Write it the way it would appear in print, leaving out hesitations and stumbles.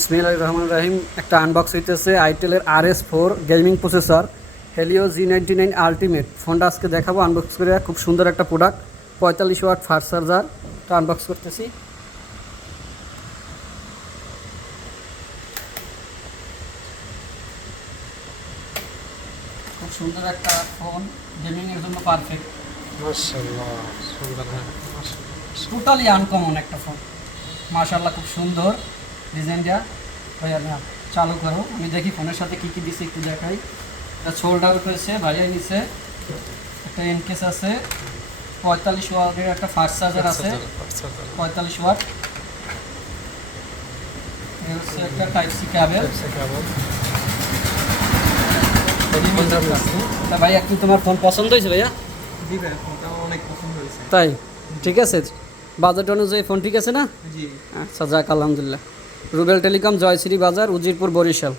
বিসমিল্লাহির রহমানির রহিম। একটা আনবক্স হইতেছে আইটেলের RS4 gaming processor Helio G99 ultimate ফোনটা আজকে দেখাবো আনবক্স করে। খুব সুন্দর একটা প্রোডাক্ট, 45 ওয়াট ফাস্ট চার্জার। তো আনবক্স করতেছি। খুব সুন্দর একটা ফোন, গেমিং এর জন্য পারফেক্ট। মাশাআল্লাহ সুন্দর, হ্যাঁ মাশাআল্লাহ টোটালি আনকমন একটা ফোন, মাশাআল্লাহ খুব সুন্দর ডিজাইনটা। ভাইয়া না চালু করো, আমি দেখি ফোনের সাথে কি কি দিছে একটু দেখাই। এটা শোল্ডার করেছে ভাইয়া, নিচে একটা এনকেস আছে, 45 ওয়াটের একটা ফাস্ট চার্জার আছে, 45 ওয়াট। এই হচ্ছে একটা টাইপ সি কেবল। তা ভাইয়া কি তোমার ফোন পছন্দ হয়েছে ভাইয়া? জি ভাই, ফোনটা অনেক পছন্দ হয়েছে। তাই ঠিক আছে, বাজেট অনুযায়ী ফোন ঠিক আছে না? জি আচ্ছা যাক, আলহামদুলিল্লাহ। রুবেল টেলিকম, জয়শ্রী বাজার, উজিরপুর, বরিশাল।